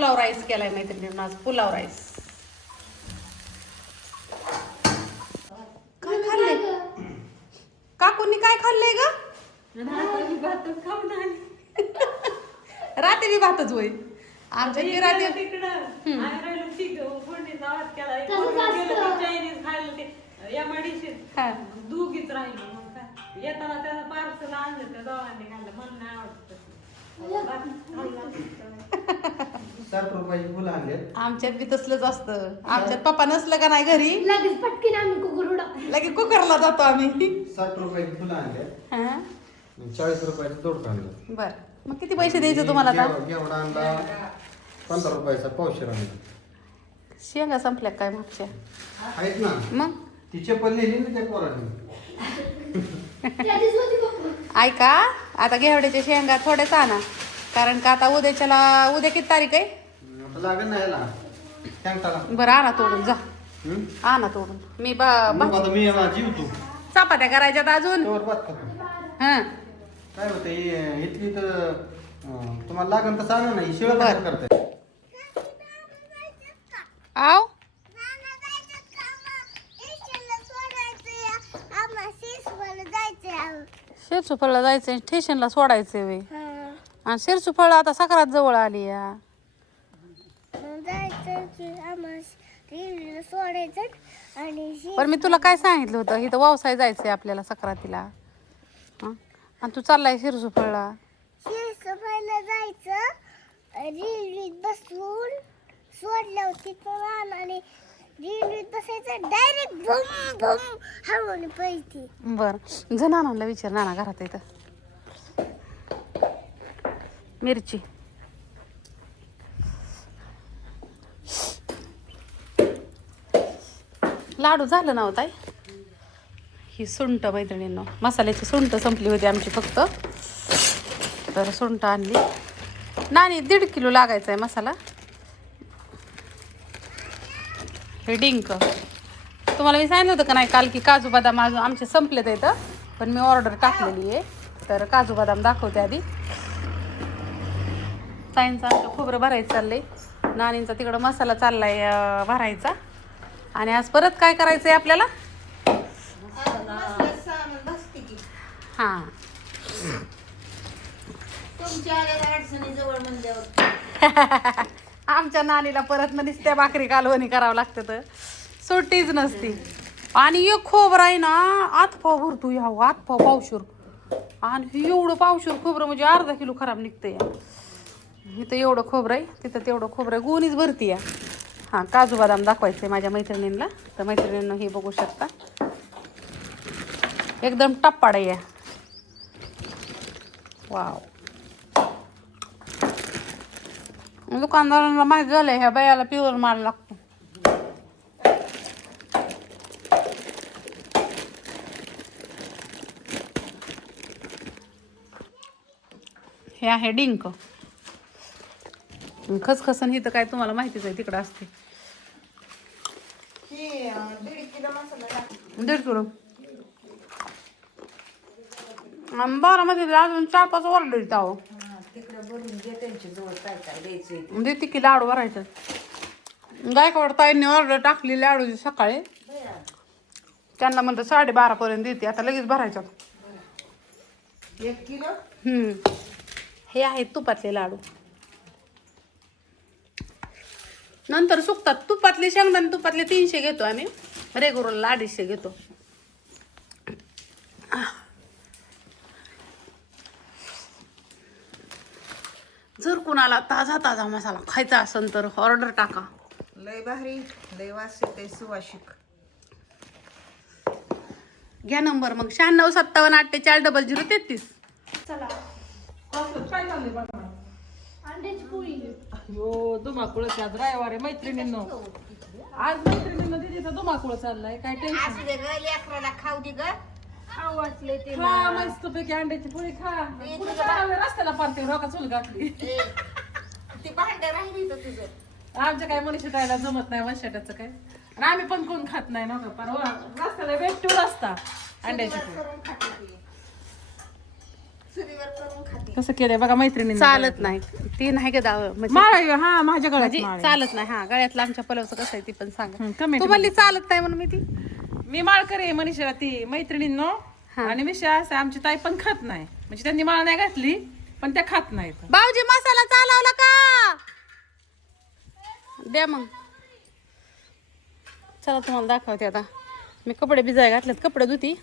Pulao rice केलाय मैत्रिणींना आज, पुलाव राईस. काय खाल्लंय काकूंनी, काय खाल्लंय ग? रात्री भातच होय आमच्या रात्री. दुगीच राहिलो मग काय येताना त्याला पार्सल आणलं त्या दोघांनी खाल्लं, मला नाही आवडत. 60 रुपयाची फुलं आणले. आमच्यात बी तसलंच असतं. आमच्यात पप्पा नसलं का नाही घरी लगेच पटकीन आम्ही लगेच कुकरला जातो आम्ही. 60 रुपयाची फुलं आणले. हा 40 रुपयाचं दोडक आणलं. बर, मग किती पैसे द्यायचे तुम्हाला आता? एवढा आणला 15 रुपयाचा पावशेर आणला. शेंगा संपल्या काय मागच्या? आहेत ना मग ती चप्पल नेली ना त्या पोराने. ऐका, आता घेवड्याच्या शेंगा थोड्याच आणा, कारण का आता उद्या किती तारीख आहे? लागेल ना याला सांगताला. बरं आणा तोडून जा, आणा तोडून. मी मी जीवतो चपात्या करायच्यात अजून. हा काय होतं इथली तर तुम्हाला लागेल तर सांगा ना, ही शिळ करते. आव शिरसुफळला जायचंय, स्टेशनला सोडायचंय वे. आणि शिरसुफळ आता सकरात जवळ आली या. पण मी तुला काय सांगितलं होतं, इथं व्यवसाय जायचंय आपल्याला सकरातीला. आणि तू चाललाय शिरसुफळला. शिरसुफळला जायचं, रेल्वेत बसून सोडलं तिथं आणि रेल्वेत बसायचं, डायरेक्ट भूम भूम हळून पळते. बर, जा नानाला विचार, नाना घरात येतं. मिरची लाडू झालं ना ताई. ही सुंठ मैत्रिणींनो, मसाल्याची सुंठ संपली होती आमची फक्त, तर सुंठ आणली. नानी 1.5 किलो लागायचा आहे मसाला. हे डिंक तुम्हाला मी सांगितलं होतं का नाही काल, की काजू बदाम आमचे संपलेत इथं, पण मी ऑर्डर टाकलेली आहे. तर काजू बदाम दाखवते आधी. ताईंचं आमचं खोबरं भरायचं चाललंय, नानींचा तिकडं मसाला चाललाय भरायचा. आणि आज परत काय करायचं आहे आपल्याला? हां आमच्या नानीला परत नुसत्या भाकरी कालवणी करावं लागतं, तर सुट्टीच नसती. आणि एक खोबरं आहे ना, आतपाव भरतो या, आतपाव पावशूर. आणि एवढं पावशूर खोबरं म्हणजे अर्धा किलो खराब निघतं या. इथं एवढं खोबरं आहे, तिथं तेवढं खोबरं आहे, गोणीच भरती या. हां, काजू बदाम दाखवायचं आहे माझ्या मैत्रिणींना. तर मैत्रिणींना हे बघू शकता, एकदम टप्पाड आहे. वाव, दुकानदारांना माहीत झालंय ह्या बायाला प्युअर माल लागतो. हे आहे डिंक. खसखसन ही तर काय तुम्हाला माहितीच आहे, तिकडं असते. 1.5 किलो. बारामध्ये अजून 4-5 ऑर्डर येत आहो. देते की लाडू भरायचं. गायकवाड ताईंनी ऑर्डर टाकली लाडूची सकाळी, त्यांना म्हणतं 12:30 पर्यंत देते. आता लगेच भरायचं. 1 किलो. हे आहेत तुपातले लाडू, नंतर सुकतात. तुपातले शेंगदाणे तुपातले 300 घेतो आम्ही, रेग्युलरला 250 घेतो. जर कुणाला ताजा ताजा मसाला खायचा असेल तर ऑर्डर टाका. लय भारी, लय वास येते, सुवासिक. घ्या नंबर मग 9657484033. चला, काय चाललंय बघा? अंड्याची पोळी. हो, धुमाकूळच आज रविवार आहे मैत्रिणींनो. आज मैत्रिणींनो तिथं धुमाकूळ चाललाय. काय टेन्शन खाऊ दे ग, खाऊ वाटले ते. खा मस्त पैकी अंड्याची पोळी खा. कुठं चालवलंय रस्त्याला पारते रोका चूल घातली. ती भांड राहिली तर तुझं. आमच्या काय मनीषा ताईला जमत नाही वंशाटाचं काय, आणि आम्ही पण कोण खात नाही ना. पण रस्त्याला वेट टूर असता अंड्याची पोळी. चुलीवर करून खाते. कसं केलंय बघा मैत्रिणी चालत नाही ती नाही का दाव म्हणजे माळ हा माझ्या गळ्यात म्हणजे माळ आहे. चालत नाही हा गळ्यातलं आमच्या पलवचं कसं आहे ती पण सांगा comment तू म्हणली चालत नाही म्हणून मी ती मी माळ करे मनीषा ती मैत्रिणींनो आणि मिशा असं आमची ताई पण खात नाही म्हणजे त्यांनी माळ नाही घातली पण त्या खात नाहीत. भाऊजी मसाला चालवला का द्या मग चला तुम्हाला दाखवते आता मी कपडे भिजाय घातलेत कपडे धुती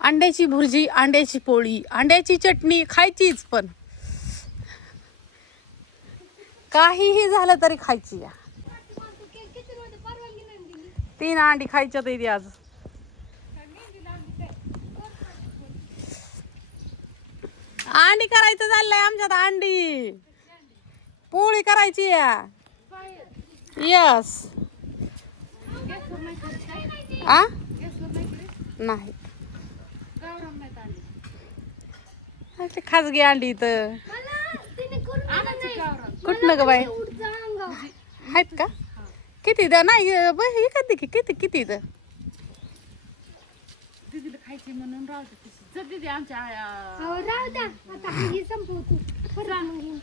अंड्याची भुर्जी अंड्याची पोळी अंड्याची चटणी खायचीच पण काहीही झालं तरी खायची या 3 अंडी खायच्यात इथे आज अंडी करायचं चाललंय आमच्यात अंडी पोळी करायची या यस आ नाही ते खाजगी अंडी इथं कुठनं ग बाई आहेत का किती द्या नाही हे कधी किती किती इथं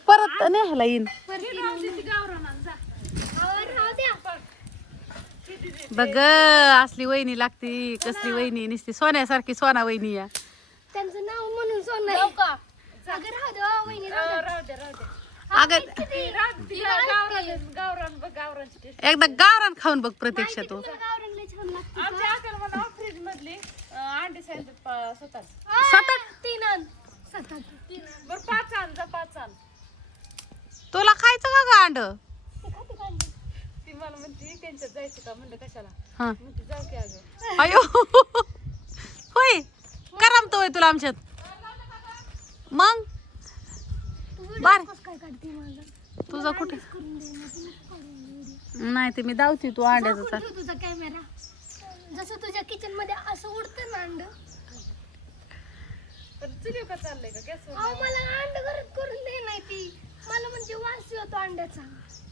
परत न्यायला येईन बघ असली वहिनी लागती कसली वहिनी नुसती सोन्यासारखी सोना वहिनी या त्यांचं नाव म्हणून सोनं का अगं राहू दे ओ वहिनी राहू दे अगं एकदा गावरान खाऊन बघ प्रत्यक्ष तू गावरानला छान लागतं. आमच्या अकल मला फ्रीज मधली अंडी सांगितलं स्वतःच तीन आण. सात आण. बरं 5 आण जा 5 आण. तुला खायचं का गांड ते खाते का अंडी? ती मला म्हणते त्यांच्यात जायचं का म्हणलं कशाला हा म्हणते जाऊ की अगं अयो होय करमतोय तुला आमच्यात मग बार काय काढते माझं तुझा कुठे करून दे ना, तू नको काढून व्हिडिओ. नाही ते मी धावती तू अंड्याचं झाकून चाल ठेव तुझा कॅमेरा जसं तुझ्या किचन मध्ये असं उडतं ना अंड पण चुलीव का चाललंय का गॅसवर अहो मला अंड घरात करून दे नाही ती मला म्हणजे वास येतो अंड्याचा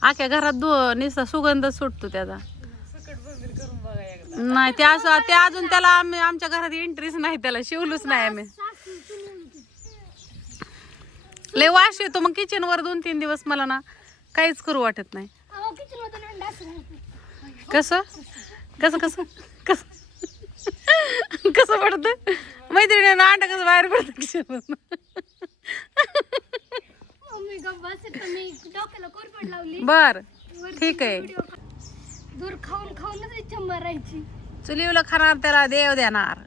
आख्या घरात निसा सुगंध सुटतो त्याचा सकट बंगीर करून बघा एकदा. नाही ते असं ते अजून त्याला आमच्या घरात एंट्रीच नाही त्याला शिवलूच नाही आम्ही सासू चुलीवरती. लय वास येतो मग किचन वर 2-3 दिवस मला ना काहीच करू वाटत नाही अहो किचन मधून अंड असं राहतं. कसं कसं कसं कसं कसं पडतं मैत्रिणीनं अंडा कसं बाहेर पडतं किचन मम्मी गप्प बस मी डोक्याला कोरपड लावली बर वरती ठीक आहे व्हिडिओ दूर खाऊन खाऊनच इच्छा मारायची चुलीवलं खाणार त्याला देव देणार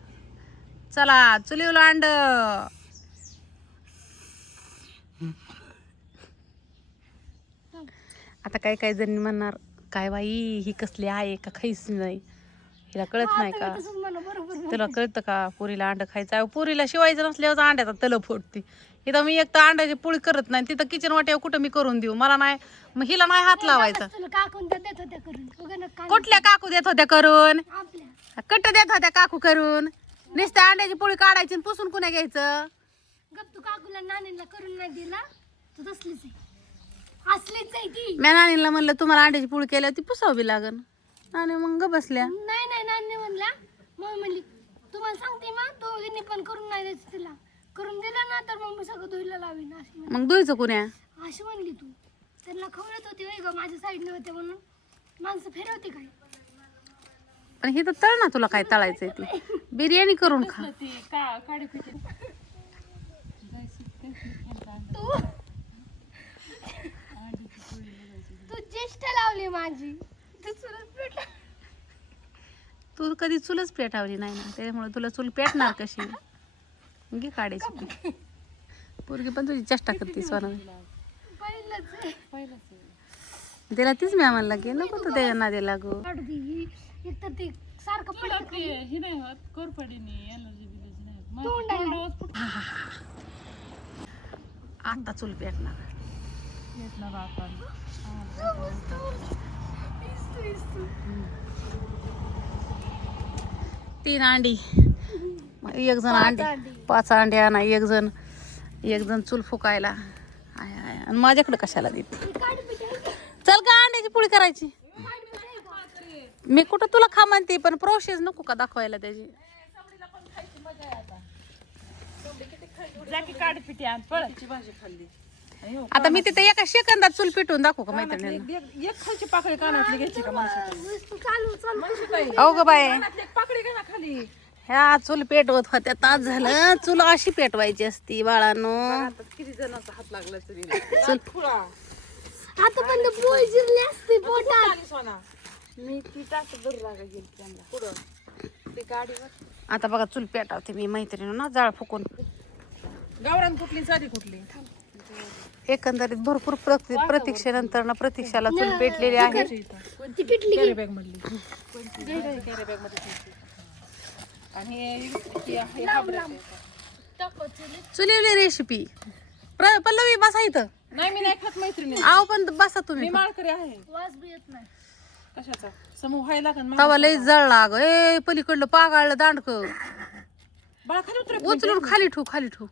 चला चुलीवलं अंड आता काय काय जण म्हणणार काय बाई ही कसली आहे का खाईच नाही हिला कळत नाही का तसंच मला बरोबर तुला कळतं का पुरीला अंड खायचं आहे पुरीला शिवायचं नसल्यावर अंड्याचा तल फोडते इथं मी एक तर अंड्याची पोळी करत नाही तिथं किचन वाट्यावर कुठं मी करून देऊ मला नाही मग हिला नाही हात लावायचा तुला काकून तर देत होत्या करून उगा नका काढू. कुठल्या काकू देत होत्या करून आपल्या कट्ट देत होत्या काकू करून नुसत्या अंड्याची पोळी काढायची आणि पुसून कुणा घ्यायचं गप तू काकूला नानीला करून नाही दिला तू तसलीच आहे असलीच आहे ती मी नानीला म्हणलं तुम्हाला अंड्याची पोळी केल्यावर ती पुसावी लागन आणि मग ग बसल्या नाही नाही नानी म्हणला मग म्हणली तुम्हाला सांगते मग तो हिने पण करून नाही द्यायचं तिला करून दिला ना तर मग मी सगळं धुईला लावीन अशी म्हणली. मग धुयचं कुण्या अशी म्हणली तू त्यांना खवळत होती वय ग माझ्या साईडने होते म्हणून माणसं फिरवते काय पण हे तर तळ ना तुला काय तळायचंय ती बिर्याणी करून खा ती काढी पिठी तू तू ज्येष्ठ लावली माझी तू चुलत पेटला तू कधी चुलच पेटावली नाही ना त्यामुळे तुला चूल पेटणार कशी घे काढायची पोरगी पण तुझी चेष्टा करते सोना पहिलंच आहे. तिला तीच मी आम्हाला की नको तू त्याच्या नादी लागू काढू दे ही एक तर ते सारखं पडतं खाली. ही नाही होत कोरपडीने एलर्जी बिलर्जी नाही होत. तोंडाला आता चूल पेटणार येत ना बापा. इस्तू, इस्तू. 3 अंडी एक जण अंडी 5 अंडी आणा एक जण चूल फुकायला आय आय आणि माझ्याकडे कशाला देते ही काढी पिठी आहे का? चल का अंड्याची पोळी करायची काढी पिठी आहे का? मी कुठं तुला खा म्हणते पण प्रोसेस नको का दाखवायला त्याची जाकी काढ पिठी आण पळची भाजी खाल्ली आणि हो, आता मी तिथे एका सेकंदात चूल पेटवून दाखवू का मैत्रिणीला? एक खालची पाकळी कानातली घ्यायची का माणसाची अहो ग बाय, एक पाकळी घ्या ना खाली. ह्या चूल पेटवत होत्या तास झालं. चूल अशी पेटवायची असती बाळांनो. आता किती जणांचा हात लागला तरी चल. खुळा आता पण ते पोळी जिरली असते पोटात. आली सोना मी ती टाक दूर लागा गेली त्यांना पुढं ते गाडीवर. आता बघा चूल पेटवते मी मैत्रिणी ना, जाळ फुकून. गावरान कुठली साधी कुठली एकंदरीत भरपूर प्रतीक्षेनंतर ना प्रतीक्षाला चूल पेटलेली आहे. ती पिटली कॅरी बॅग मधली कॅरी बॅग मध्ये ठेवते. आणि हे हाबरं आहे. चुलीवली रेसिपी. पल्लवी बसा इथं. नाही मी नाही खात मैत्रिणी आहो पण बसा मी तुम्ही. माळकरी आहे. वास बी येत नाही. कशाचा समूह व्हायला लागेल मग. तवा लय जळला ग. ए पलीकडलं पागाळलं दांडक बाळा खाली उतर उचलून खाली ठेवू खाली ठेवू.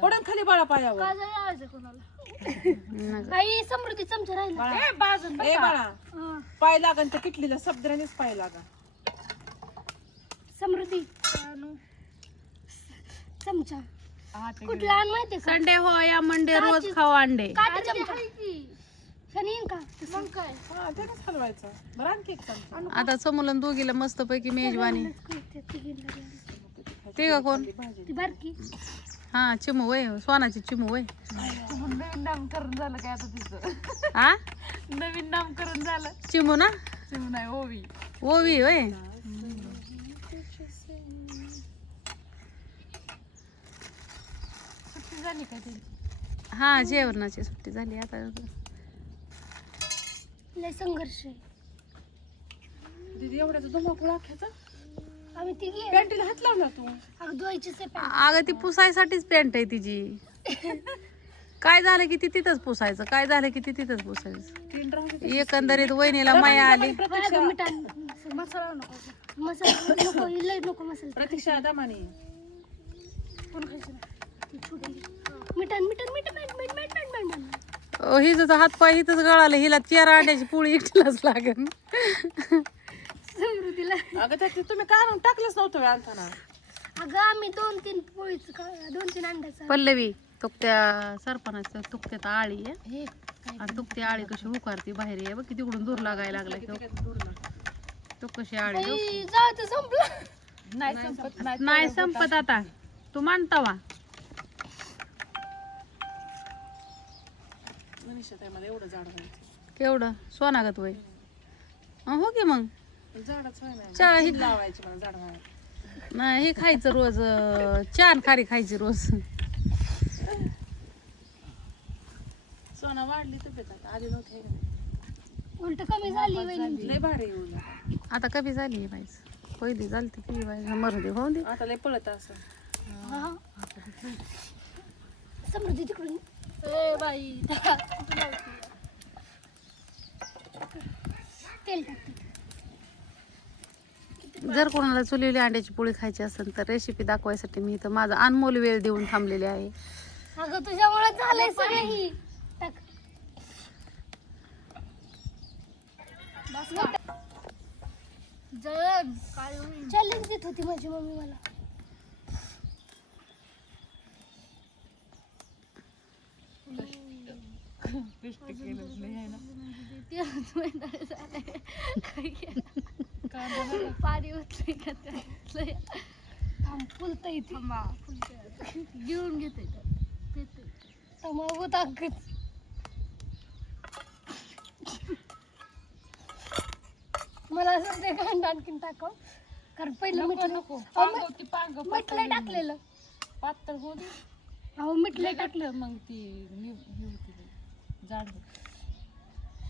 पडून खाली बाळा पायावर. काय लावायचं कोणाला? काही समृद्धी चमचा राहिला. ए बाळा हा. पाय लागन तर किटलीला सब्द्रानेच पाय लागा. समृद्धी चमचा कुठला आण माहितीये का? संडे हो या मंडे रोज खाऊ अंडे. काटा चमचा शनीन का? मग काय? हा त्यानेच हलवायचं. बरं आणखी एक चमचा. आता समोलन दोघीला मस्त पैकी मेजवानी. ते का कोण? ती बारकी हा चिमू वय, सोनाची चिमू वय. नवीन नामकरण झालं काय आता तिचं. हा नवीन नामकरण झालं. चिमू ना, चिमू नाही ओवी. ओवी वय. सुट्टी झाली काय त्यांची. हा जेवणाची सुट्टी झाली आता. लय संघर्ष आहे. दीदी एवढ्याचं धुमाकूळ आख्याचं आम्ही ती घे पॅन्टीला हात लावला तू. अगं धुवायचीच आहे पॅन्ट. अगं ती पुसायसाठीच पॅन्ट आहे तिची. काय झालं की ती तिथंच पुसायचं, काय झालं की ती तिथंच पुसायचं. तीन राहू एकंदरीत वहिनीला माया आली. अगं मिठाण मसाला नको. मसाला नको लय नको मसाला. प्रतीक्षा दामाने कोण खायचं ना? ती छोटी. मिठाण मिठाण मिठाण मिठाण मिठाण मिठाण. हिच हात पाय हिथंच गळालं. हिला 4 अंड्याची पोळी एकटीलाच लागेल. समृद्धीला अगं त्यात तुम्ही काढून टाकलंच नव्हतं वेळ आणताना. अगं आम्ही 2-3 पोळीच 2-3 अंड्याचा. पल्लवी तुकत्या सरपणाचं तुकत्यात आळी आहे. हे आणि तुकती आळी कशी उकारती बाहेर आहे बघ, तिकडून दूर लागायला लागला की तो कशी आळी हो. जायचं संपलं. नाही संपत नाही. नाही संपत आता. तू मानतावा मनीषा ताई मला एवढं झाड व्हायचं. केवढं सोनागत वय. हो की मग झाडच व्हाय नाही. चहा ही लावायची मला झाड व्हाय. नाही हे खायचं रोज. छान खारी खायची रोज. सोना वाढली तब्येत आता आधी नव्हती. उलट कमी झाली वहिनी. लय भारी येऊन आता कमी झाली आहे बाईस. पहिली झाली ती किती बाई मरू दे होऊन दे. आता लय पळत असं. हा. समृद्धी तिकडून. ए बाई तेल टाकते. जर कोणाला चुलीवली अंड्याची पोळी खायची असेल तर रेसिपी दाखवायसाठी मी इथं माझा अनमोल वेळ देऊन थांबलेले आहे. अगं तुझ्यामुळे झालंय सगळं ही. टाक. चॅलेंज देत होती माझी मम्मी मला. पाणी उचलय का फुलत इथे घेऊन घेते मग ताकद. मला असं ते कांदा आणखीन टाकव कारण पहिलं मिठलं नको. मिठलं टाकलेलं पातळ होऊ दे. अहो मिठलं टाकलं मग ती झाड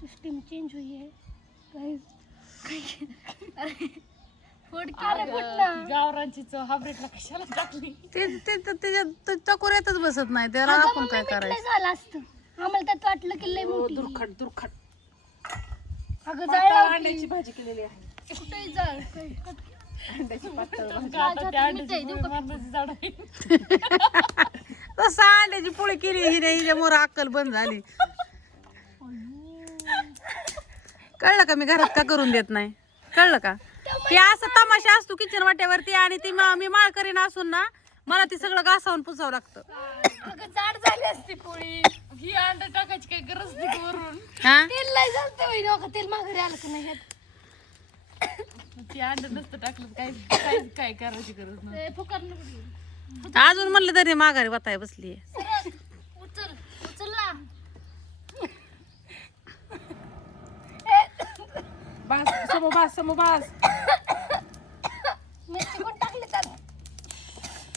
सिस्टीम चेंज हुई है अरे फोड केलं कुठलं. गावरांची चव हायब्रिडला कशाला टाकली. ते त्याच्यात चकोऱ्यातच बसत नाही त्याला अगं आपण मग काय मिठलं करायचं. झालं असतं. आम्हाला त्यात वाटलं की लय मोठी. दुर्खट दुर्खट अगं पातळ जाळ अंड्याची भाजी केलेली आहे. कुठे जाळ अंड्याची पातळ भाजी. तसं अंड्याची पोळी केली हिने हिच्यामुळे अक्कल बंद झाली. कळलं का मी घरात का करून देत नाही. कळलं का ती असं तमाशा असतो किचन वाट्यावरती आणि ती मी माळ करीन असून ना मला ती सगळं घासावून पुसावं लागतं. अगं जाड झाली असती पोळी. ही अंडा टाकायची काही गरज नाही वरून. हा तेल लय झालतं बाई, नका तेल माघारी आलं का नाही ह्यात. ती अंडा नसतं टाकलं तर काय करायची गरज नाही. ते फुकट नको देऊ. अजून म्हणलं तरी माघारी वताय बसली. सरळ उचल उचल ना. समो बास मिरची पण टाकली त्यात.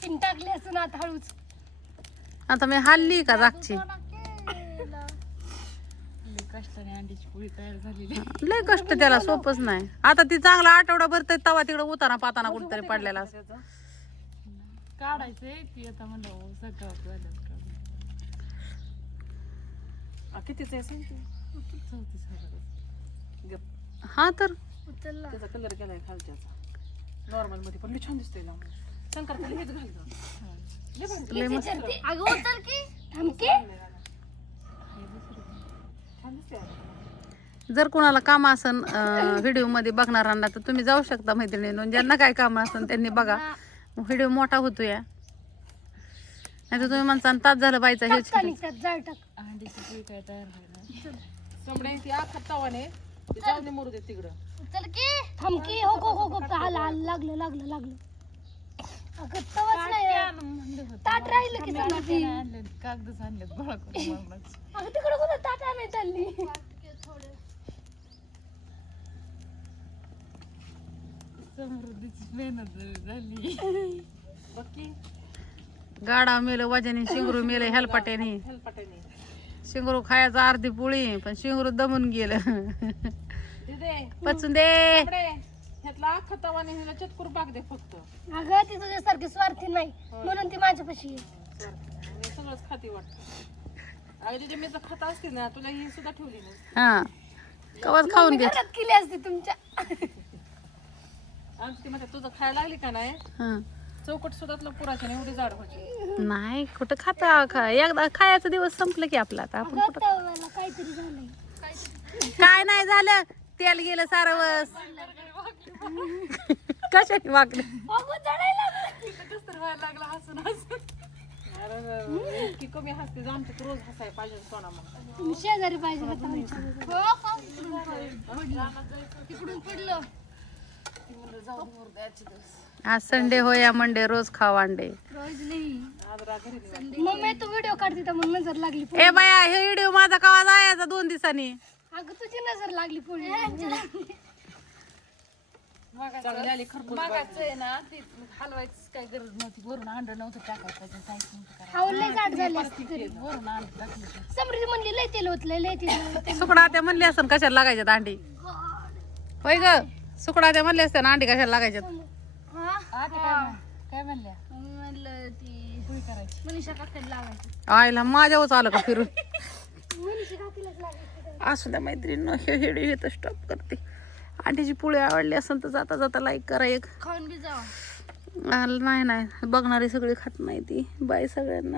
तीन टाकली असं ना आता हळूच. आता मी हल्ली का जागची कष्टाने अंड्याची पोळी तयार झालेली. लय कष्ट त्याला सोपच नाही. आता ती चांगला आठवडाभर तर तवा तिकडे उताना पाताना कुठेतरी पडलेला असं. काढायचंय ती आता म्हणलं सगळं कितीच आहे सांग 34,000. हा तर उचलला. त्याचा कलर गेलाय खालच्याचा नॉर्मल मध्ये पण लय छान दिसतोय लावून. शंकर त्याला हेच घालतो. लय मस्त. अगं उचल की थांबकी. छान दिसतंय. जर कोणाला काम असन व्हिडिओ मध्ये बघणाऱ्यांना तर तुम्ही जाऊ शकता मैत्रिणींनो. ज्यांना काय काम असन त्यांनी बघा. व्हिडिओ मोठा होतो या नाही तर तुम्ही म्हणता तास झालं बायचा हेच टाक त्यात जाळ टाक. अंड्याची पोळी काय तयार व्हायला समडे ती आखा तवाने ते जाऊन दे मरू दे तिकडं. उचल की थांबकी. हो हो हो लागलं लागलं लागलं. अगं तवाच नाही ताट राहिलं की समजा ती. कागदच आणलेत गोळा करून मरणाची. अगं तिकडे कुठं ताट आणायला चालली. समृद्धीची मेहनत झाली. बाकी गाडा मेलं वजनी शिंगरू मेलं हेलपाट्याने. हेलपाट्याने शिंगरू खायचा अर्धी पोळी पण शिंगरू दमून गेलं. दे पचून दे. ह्यातला अख्खा तवाने ह्याला चतकुर पाक दे फक्त. अगं ती तुझ्यासारखी स्वार्थी नाही म्हणून ती माझ्यापाशी आहे. आणि सगळंच खाती वाटतं. अगं तिथे मी खाता असते ना तुला ही सुद्धा ठेवली नाही. हा कवाच खाऊन मी घे. घरात केली असते तुमच्या. आमची ती म्हणते तुझं खायला लागली का नाही हा चौकट सुद्धा पुराच्या एवढी जाड व्हायची. नाही कुठं खाता एकदा खायचा दिवस संपलं की आपला. आता आपण अगं कुठं तवाला काहीतरी झालंय. काय नाही झालं. तेल गेलं सारवस. कशाने वागले. अगं जळायला लागलं. कसं तर व्हायला लागला हसून हसून. अरे इतकी कमी हसते तर आमच्यात रोज हसाय पाहिजे सोना मग. तुम्ही शेजारी पाहिजे होता आमच्या. तिकडून पडलं. जाऊ दे मरू दे आजचे दिवस. आज संडे हो या मंडे रोज खाव अंडे. रोज नाही. आज घरी मम्मी तू व्हिडिओ काढते तर म्हणून नजर लागली. ए बाया हे व्हिडिओ माझा कवा जायचा 2 दिवसांनी. अगं तुझी नजर लागली पुढे. चांगली आली खरपूस मागाचं आहे ना ती हलवायची काही गरज नव्हती. वरून अंड नव्हतं टाकायचं काहीच नव्हतं करायचं. खाऊन जाड झाली असती तरी. वरून अंड टाकलं की. समृद्धी म्हणली लय तेल होतलंय लय तेल. सुकडा त्या म्हणले असं कशाला लागायच्यात अंडी. होय ग सुकडा त्या म्हणले असते ना अंडी कशाला लागायच्यात. काय म्हणल्या म्हणलं ती पोळी करायची. मनीषा काकाला लावायची. आईला माझ्यावरच आलं का फिरून. मनीषा काकीलाच लावायची. असू द्या मैत्रिणी हे व्हिडिओ इथं स्टॉप करते. अंड्याची पोळी आवडली असेल तर जाता जाता लाईक करा एक. खाऊन बी जावा. नाही बघणारी सगळी खात नाही ती. बाय सगळ्यांना.